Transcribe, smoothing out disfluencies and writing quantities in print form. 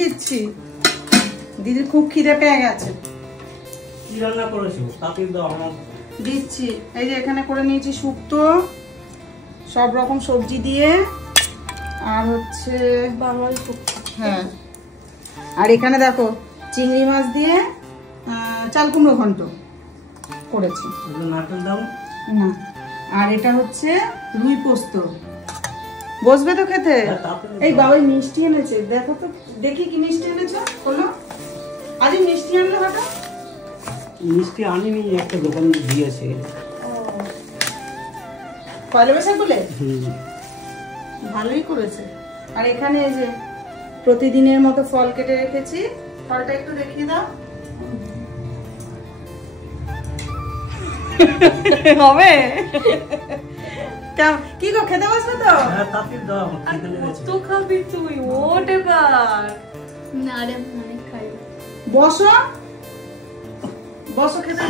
দিচ্ছি, দিদির খুব খিদে পেয়ে গেছে। কি রান্না করেছো? তাড়াতাড়ি দাও আমার। দিচ্ছি, এই যে এখানে করে নিয়েছি শুক্তো, সব রকম সবজি দিয়ে, আর হচ্ছে বাঙালি শুক্তো। হ্যাঁ, আর এখানে দেখো চিংড়ি মাছ দিয়ে চাল কুমড়ো ঘন্ট করেছি। নারকেল দাও না, আর এটা হচ্ছে রুই পোস্ত। বসবে তো খেতে? এই বাবাই মিষ্টি এনেছে, দেখো তো, দেখি কি মিষ্টি এনেছো বলো। আজ মিষ্টি আনলো হঠাৎ? মিষ্টি আনিনি, একটা দোকান দিয়েছে। পয়লা বৈশাখ বলে ভালোই করেছে। আর এখানে এই যে প্রতিদিনের মতো ফল কেটে রেখেছি, ফলটা একটু দেখিয়ে দাও। হবে কি গো, খেতে বসবে তো? হ্যাঁ, তাড়াতাড়ি দাও আমার, খিদে লেগেছে। কত খাবি তুই? ওঠ এবার। না রে, অনেক খাই। বসো বসো, খেতে